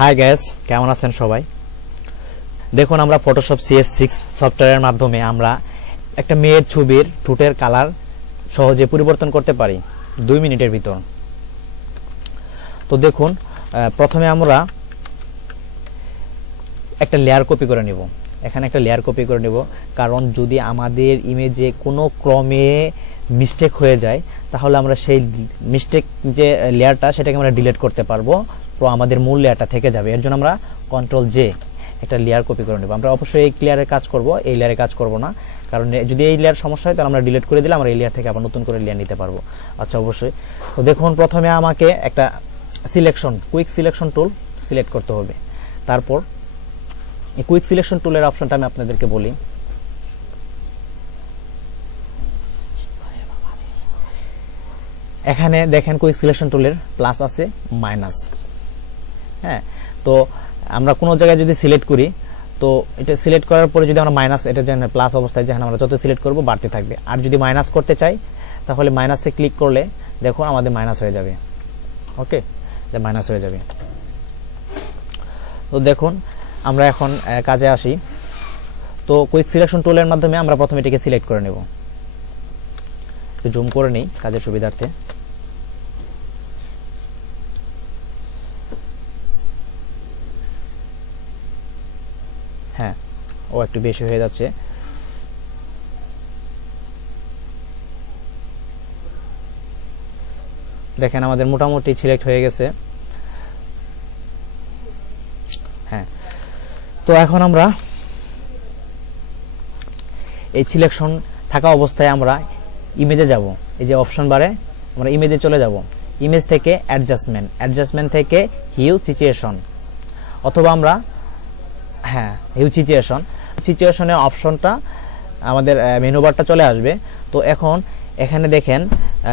Hi guys, কেমন আছেন সবাই? দেখুন, আমরা ফটোশপ CS6 সফটওয়্যারের মাধ্যমে আমরা একটা মেয়ের ছবির ঠোঁটের কালার সহজে পরিবর্তন করতে পারি 2 মিনিটের ভিতর। তো দেখুন, প্রথমে আমরা একটা লেয়ার কপি করে নিব। এখানে একটা লেয়ার কপি করে নিব, কারণ যদি আমাদের ইমেজে কোনো ক্রমে মিস্টেক হয়ে যায় তাহলে আমরা সেই মিস্টেক যে লেয়ারটা সেটাকে আমরা ডিলিট করতে পারবো, তো আমাদের মূল লেয়ারটা থেকে যাবে। এর জন্য আমরা Ctrl+J একটা লেয়ার কপি করে নেব। আমরা অবশ্যই এই লেয়ারে কাজ করব, এই লেয়ারে কাজ করব না, কারণ যদি এই লেয়ার সমস্যা হয় তাহলে আমরা ডিলিট করে দিলে আমরা এই লেয়ার থেকে আবার নতুন করে লেয়ার নিতে পারবো। আচ্ছা, অবশ্যই। তো দেখুন, প্রথমে আমাকে একটা কুইক সিলেকশন টুল সিলেক্ট করতে হবে। তারপর এই কুইক সিলেকশন টুলের অপশনটা আমি আপনাদেরকে বলি। এখানে দেখেন কুইক সিলেকশন টুলের প্লাস আছে, মাইনাস। হ্যাঁ, তো আমরা কোনো জায়গায় যদি সিলেক্ট করি, তো এটা সিলেক্ট করার পরে যদি আমরা মাইনাস, এটা যেন প্লাস অবস্থায় যেখানে আমরা যত সিলেক্ট করব বাড়তে থাকবে। আর যদি মাইনাস করতে চাই তাহলে মাইনাসে ক্লিক করলে দেখুন আমাদের মাইনাস হয়ে যাবে। ওকে, মাইনাস হয়ে যাবে। তো দেখুন, আমরা এখন কাজে আসি। তো কুইক সিলেকশন টুলের মাধ্যমে আমরা প্রথমে এটাকে সিলেক্ট করে নেব। একটু জুম করে নিই কাজের সুবিধার্থে। হ্যাঁ, ও একটু বেশি হয়ে যাচ্ছে। দেখেন আমাদের মোটামুটি সিলেক্ট হয়ে গেছে। হ্যাঁ, তো এখন আমরা এই সিলেকশন থাকা অবস্থায় আমরা ইমেজে যাব। এই যে অপশন বারে আমরা ইমেজে চলে যাব। ইমেজ থেকে অ্যাডজাস্টমেন্ট থেকে হিউ সিচুয়েশন, অথবা আমরা হিউ সিচুয়েশনের অপশনটা আমাদের মেনু বারটা চলে আসবে। তো এখন এখানে দেখেন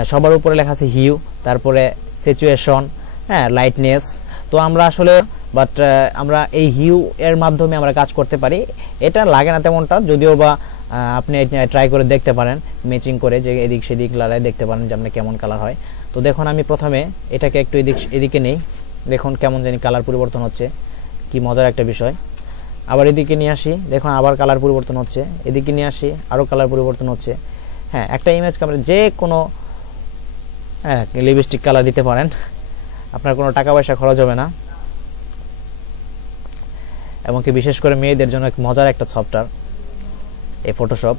সবার উপরে লেখা আছে হিউ, তারপরে সিচুয়েশন, লাইটনেস। তো আমরা আসলে আমরা এই হিউ এর মাধ্যমে আমরা কাজ করতে পারি। এটা লাগে না তেমনটা, যদিও বা আপনি ট্রাই করে দেখতে পারেন, ম্যাচিং করে যে এদিক সেদিক লাগায় দেখতে পারেন যে আপনার কেমন কালার হয়। তো দেখুন, আমি প্রথমে এটাকে একটু এদিকে নেই। দেখুন কেমন জানি কালার পরিবর্তন হচ্ছে, কি মজার একটা বিষয়। আবার এদিকে নিয়ে আসি, দেখুন আবার কালার পরিবর্তন হচ্ছে। এদিকে নিয়ে আসি, আরো কালার পরিবর্তন হচ্ছে। হ্যাঁ, একটা ইমেজকে আমরা যে কোনো লিপস্টিক কালার দিতে পারেন, আপনার কোনো টাকা পয়সা খরচ হবে না। এমনকি বিশেষ করে মেয়েদের জন্য এক মজার একটা সফটওয়্যার এই ফটোশপ।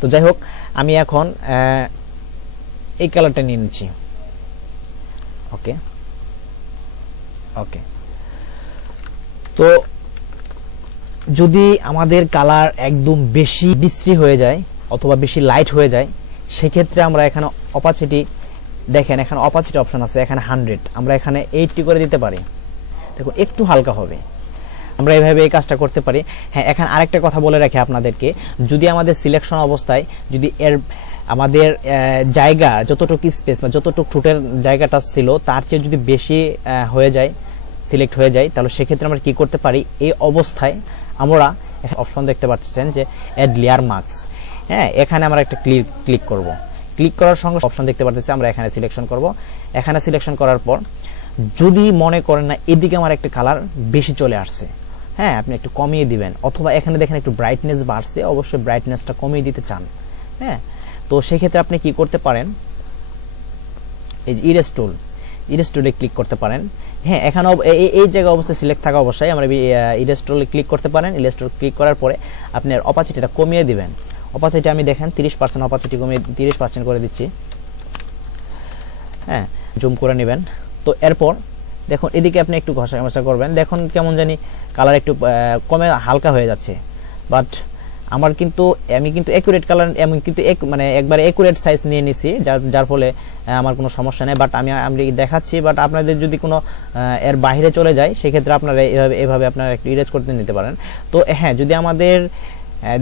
তো যাই হোক, আমি এখন এই কালারটা নিয়ে নিচ্ছি। ওকে, তো যদি আমাদের কালার একদম বেশি বিশ্রী হয়ে যায় অথবা বেশি লাইট হয়ে যায়, সেক্ষেত্রে আমরা এখানে অপাসিটি, দেখেন এখানে অপাসিটি অপশন আছে, এখানে 100, আমরা এখানে 80 করে দিতে পারি। দেখুন একটু হালকা হবে। আমরা এইভাবে এই কাজটা করতে পারি। হ্যাঁ, এখানে আরেকটা কথা বলে রাখি আপনাদেরকে, যদি আমাদের সিলেকশন অবস্থায় যদি আমাদের জায়গা যতটুকু স্পেস বা যতটুকু ঠোঁটের জায়গাটা ছিল তার চেয়ে যদি বেশি হয়ে যায়, সিলেক্ট হয়ে যায়, তাহলে সেক্ষেত্রে আমরা কি করতে পারি, এই অবস্থায় আমরা অপশন দেখতে পাচ্ছেন যে অ্যাড লেয়ার মার্কস। হ্যাঁ, এখানে আমরা একটা ক্লিক করব। ক্লিক করার সঙ্গে অপশন দেখতে পাচ্ছি, আমরা এখানে সিলেকশন করব। এখানে সিলেকশন করার পর যদি মনে করেন না এদিকে আমার একটা কালার বেশি চলে আসছে, হ্যাঁ, আপনি একটু কমিয়ে দিবেন। অথবা এখানে দেখেন একটু ব্রাইটনেস বাড়ছে, অবশ্যই ব্রাইটনেসটা কমিয়ে দিতে চান। হ্যাঁ, তো সেক্ষেত্রে আপনি কি করতে পারেন, এই যে ইরেজ টুলে ক্লিক করতে পারেন। হ্যাঁ, এখানে এই জায়গায় অবস্থায় সিলেক্ট থাকা অবশ্যই আমরা ইরেজ টুলে ক্লিক করতে পারেন। ইরেজ টুল ক্লিক করার পরে আপনার অপাসিটিটা কমিয়ে দিবেন। অপাসিটি আমি দেখেন 30% অপাসিটি কমিয়ে 30% করে দিচ্ছি। হ্যাঁ, জুম করে নেবেন। তো এরপর দেখুন এদিকে আপনি একটু ঘষা করবেন। দেখুন কেমন জানি কালার একটু কমে হালকা হয়ে যাচ্ছে, বাট আমি কিন্তু অ্যাকুরেট কালার, আমি কিন্তু একবারে অ্যাকুরেট সাইজ নিয়ে নিছি, যার ফলে আমার কোনো সমস্যা নেই। বাট আমি দেখাচ্ছি, বাট আপনাদের যদি কোনো এর বাইরে চলে যায় সেক্ষেত্রে আপনারা এভাবে আপনারা একটু ইরেজ করতে নিতে পারেন। তো হ্যাঁ, যদি আমাদের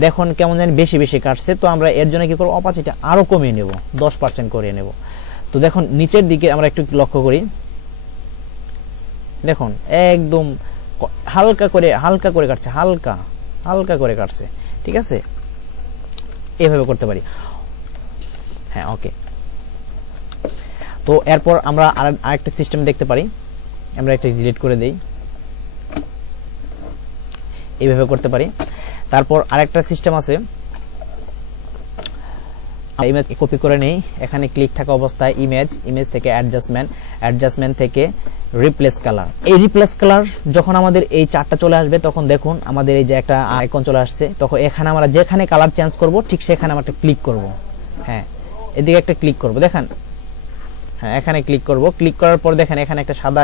দেখুন কেমন জানি বেশি বেশি কাটছে, তো আমরা এর জন্য কি করব, অপাসিটি আরো কমিয়ে নেব, 10% করিয়ে নেব। তো দেখুন নিচের দিকে আমরা একটু লক্ষ্য করি, দেখুন একদম হালকা করে কাটছে, হালকা করে কাটছে। ঠিক আছে, এইভাবে করতে পারি। হ্যাঁ, ওকে। তো এরপর আমরা আরেকটা সিস্টেম দেখতে পারি। আমরা এটা ডিলিট করে দেই, এইভাবে করতে পারি। তারপর আরেকটা সিস্টেম আছে, ইমেজ কপি করে নেই, এখানে ক্লিক থাকা অবস্থায় ইমেজ থেকে অ্যাডজাস্টমেন্ট থেকে রিপ্লেস কালার। এই রিপ্লেস কালার যখন আমাদের এই চারটা চলে আসবে তখন দেখুন আমাদের এই যে একটা আইকন চলে আসছে, তখন এখানে আমরা যেখানে কালার চেঞ্জ করব ঠিক সেখানে আমরা একটা ক্লিক করব। হ্যাঁ, এদিকে একটা ক্লিক করব, দেখেন, হ্যাঁ এখানে ক্লিক করব। ক্লিক করার পর দেখেন এখানে একটা সাদা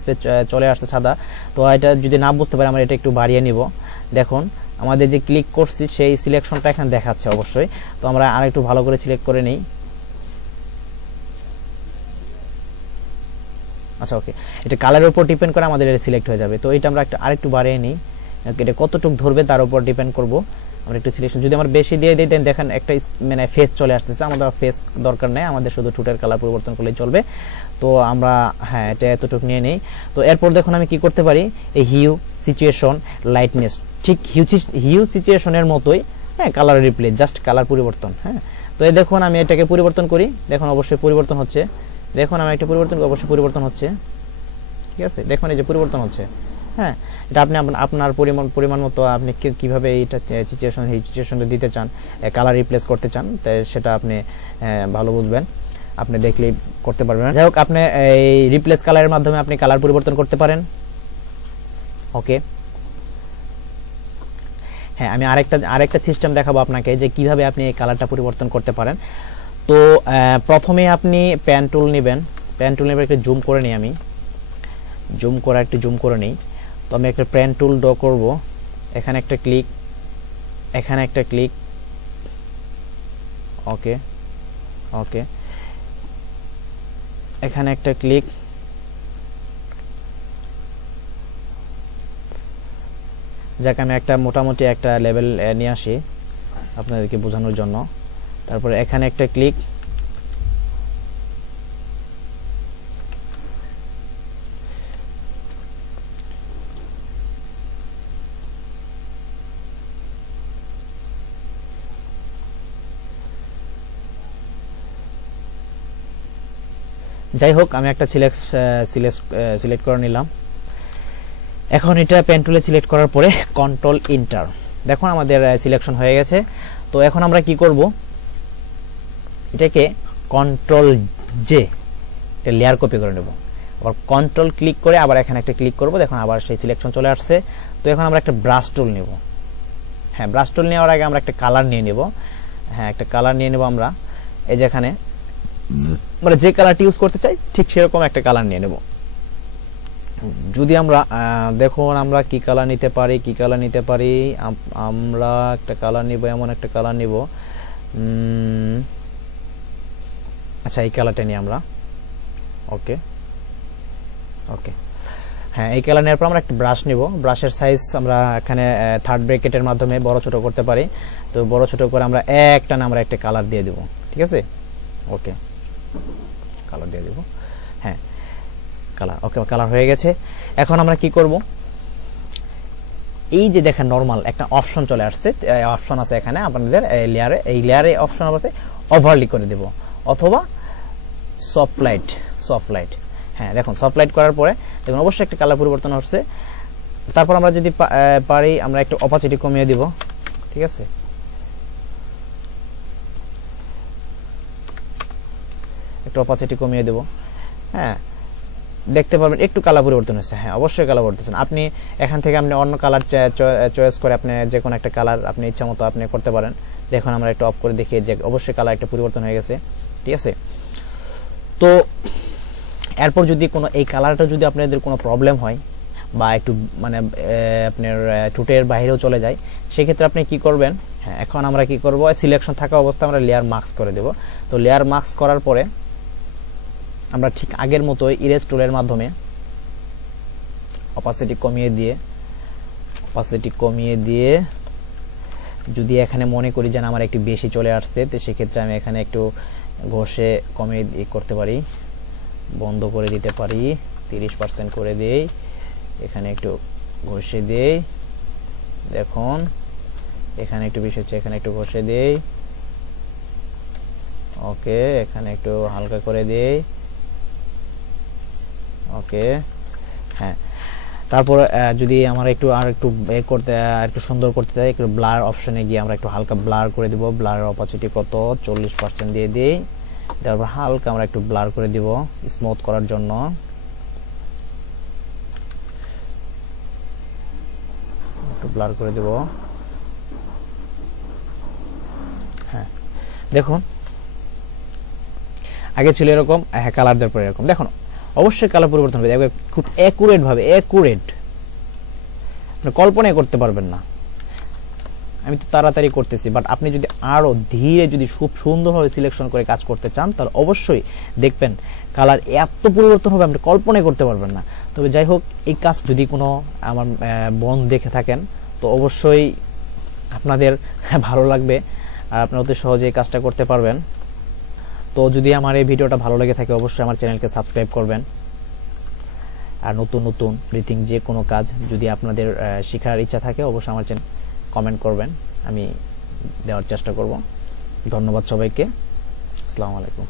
স্পেস চলে আসছে, সাদা। তো এটা যদি না বুঝতে পারি আমরা এটা একটু বাড়িয়ে নিব। দেখুন আমাদের যে ক্লিক করছি সেই সিলেকশনটা এখানে দেখাচ্ছে অবশ্যই। তো আমরা আরেকটু ভালো করে সিলেক্ট করে নেই। আচ্ছা ওকে, এটা কালারের উপর ডিপেন্ড করে আমাদের এটা সিলেক্ট হয়ে যাবে। তো এটা আমরা আরেকটু বাড়িয়ে নিই, এটা কতটুকু ধরবে তার উপর ডিপেন্ড করব। আমরা একটু সিলেকশন যদি আমরা বেশি দিয়ে দিই দেন দেখেন একটা মানে ফেস চলে আসতেছে, আমাদের ফেস দরকার নেই, আমাদের শুধু ঠোঁটের কালার পরিবর্তন করলেই চলবে। তো আমরা হ্যাঁ এটা এতটুকু নিয়ে নেই। তো এরপর দেখুন আমি কি করতে পারি, এই হিউ, সিচুয়েশন, লাইটনেস, ঠিক হিউ সিচুয়েশনের মতোই হ্যাঁ কালার রিপ্লেস, জাস্ট কালার পরিবর্তন। হ্যাঁ, তো এই দেখুন আমি এটাকে পরিবর্তন করি, দেখুন অবশ্যই পরিবর্তন হচ্ছে। দেখুন আমি একটা পরিবর্তন করি, অবশ্যই পরিবর্তন হচ্ছে। ঠিক আছে, দেখুন এই যে পরিবর্তন হচ্ছে। হ্যাঁ, এটা আপনি আপনার পরিমাণ মতো আপনি কিভাবে এইটা সিচুয়েশনটা দিতে চান, কালার রিপ্লেস করতে চান, সেটা আপনি ভালো বুঝবেন, আপনি দেখলেই করতে পারবেন। যাই হোক, আপনি এই রিপ্লেস কালারের মাধ্যমে আপনি কালার পরিবর্তন করতে পারেন। ওকে, হ্যাঁ আমি আরেকটা সিস্টেম দেখাবো আপনাকে যে কিভাবে আপনি এই কালারটা পরিবর্তন করতে পারেন। তো প্রথমে আপনি পেন টুল নেবেন, পেন টুল নেবেন, একটু জুম করে নিই, আমি একটু জুম করে নিই। তো আমি একটা পেন টুল ড্র করব, এখানে একটা ক্লিক, এখানে একটা ক্লিক, ওকে ওকে, এখানে একটা ক্লিক, যাকে আমি একটা মোটামুটি একটা লেভেল নিয়ে আসি আপনাদেরকে বোঝানোর জন্য। তারপরে এখানে একটা ক্লিক, যাই হোক আমি একটা সিলেক্ট করে নিলাম। এখন এটা পেন টুলে সিলেক্ট করার পরে কন্ট্রোল ইন্টার, দেখুন আমাদের সিলেকশন হয়ে গেছে। তো এখন আমরা কি করব, এটাকে কন্ট্রোল জে, এটা লেয়ার কপি করে নেব, আবার কন্ট্রোল ক্লিক করে আবার এখানে একটা ক্লিক করব, দেখুন আবার সেই সিলেকশন চলে আসছে। তো এখন আমরা একটা ব্রাশ টুল নেব, হ্যাঁ ব্রাশ টুল নেওয়ার আগে আমরা একটা কালার নিয়ে নেব, হ্যাঁ একটা কালার নিয়ে নেব আমরা, এই যেখানে আমরা যে কালারটি ইউজ করতে চাই ঠিক সেরকম একটা কালার নিয়ে নেব। যদি আমরা দেখুন আমরা কি কালার নিতে পারি, আমরা একটা কালার নিব, এমন একটা কালার নিব, আচ্ছা এই কালারটা নিয়ে আমরা, ওকে ওকে, হ্যাঁ এই কালার নেওয়ার পর আমরা একটা ব্রাশ নিব, ব্রাশের সাইজ আমরা এখানে থার্ড ব্র্যাকেটের মাধ্যমে বড় ছোট করতে পারি। তো বড় ছোট করে আমরা আমরা একটা কালার দিয়ে দেব, ঠিক আছে, ওকে কালার দিয়ে দেব, হ্যাঁ কালার, ওকে কালার হয়ে গেছে। এখন আমরা কি করব, এই যে দেখেন নরমাল একটা অপশন চলে আসছে, অপশন আছে এখানে আপনাদের এই লেয়ারে অপশন আছে, ওভারলি করে দেব অথবা সফট লাইট, হ্যাঁ দেখুন সফট লাইট করার পরে দেখুন অবশ্যই একটা কালার পরিবর্তন হচ্ছে। তারপর আমরা যদি পারি আমরা একটু অপাসিটি কমিয়ে দিব, ঠিক আছে, একটু অপাসিটি কমিয়ে দেব, হ্যাঁ দেখতে পারবেন একটু কালার পরিবর্তন হচ্ছে, হ্যাঁ অবশ্যই কালার পরিবর্তন। আপনি এখান থেকে আপনি অন্য কালার চয়েস করে আপনি যে কোনো একটা কালার আপনি ইচ্ছা মতো আপনি করতে পারেন। দেখুন আমরা একটু অফ করে দেখিয়ে যে অবশ্যই কালার একটা পরিবর্তন হয়ে গেছে, ঠিক আছে। তো এরপর যদি কোনো এই কালারটা যদি আপনাদের কোনো প্রবলেম হয় বা একটু মানে আপনার ঠোঁটের বাইরেও চলে যায়, সেক্ষেত্রে আপনি কি করবেন, হ্যাঁ এখন আমরা কি করব, সিলেকশন থাকা অবস্থায় আমরা লেয়ার মাস্ক করে দেব। তো লেয়ার মাস্ক করার পরে আমরা ঠিক আগের মতো ইরেজ টুলের মাধ্যমে অপাসিটি কমিয়ে দিয়ে যদি এখানে মনে করি যেন আমার একটু বেশি চলে আসছে, তো সেক্ষেত্রে আমি এখানে একটু ঘষে কমিয়ে করতে পারি, বন্ধ করে দিতে পারি, 30% করে দেই, এখানে একটু ঘষে দেই, দেখুন এখানে একটু বেশি হচ্ছে, এখানে একটু ঘষে দেই, ওকে এখানে একটু হালকা করে দেই, ওকে হ্যাঁ, তারপর যদি আমরা একটু করতে একটু সুন্দর করতে চাই, একটু ব্লার অপশনে গিয়ে আমরা একটু হালকা ব্লার করে দিব। ব্লারের অপাসিটি কত 40% দিয়ে দিই। তারপর হালকা আমরা একটু ব্লার করে দিব স্মুথ করার জন্য। একটু ব্লার করে দিব। হ্যাঁ, দেখুন আগে ছিল এরকম, হ্যাঁ কালার দেওয়ার পরে এরকম। দেখুন অবশ্যই কালার পরিবর্তন হবে, খুব অ্যাকুরেট ভাবে, অ্যাকুরেট আপনি কল্পনাই করতে পারবেন না। আমি তো তাড়াতাড়ি করতেছি, বাট আপনি যদি আরো ধীরে যদি খুব সুন্দরভাবে সিলেকশন করে কাজ করতে চান তাহলে অবশ্যই দেখবেন কালার এত পরিবর্তন হবে আপনি কল্পনাই করতে পারবেন না। তবে যাই হোক, এই কাজ যদি কোনো আমার বোন দেখে থাকেন তো অবশ্যই আপনাদের ভালো লাগবে আর আপনি অতি সহজে এই কাজটা করতে পারবেন। তো যদি আমার এই ভিডিওটা ভালো লেগে থাকে অবশ্যই আমার চ্যানেলকে সাবস্ক্রাইব করবেন। আর নতুন নতুন ব্রিথিং যে কোনো কাজ যদি আপনাদের শেখার ইচ্ছা থাকে অবশ্যই আমার চ্যানেল কমেন্ট করবেন, আমি দেওয়ার চেষ্টা করব। ধন্যবাদ সবাইকে, আসসালামু আলাইকুম।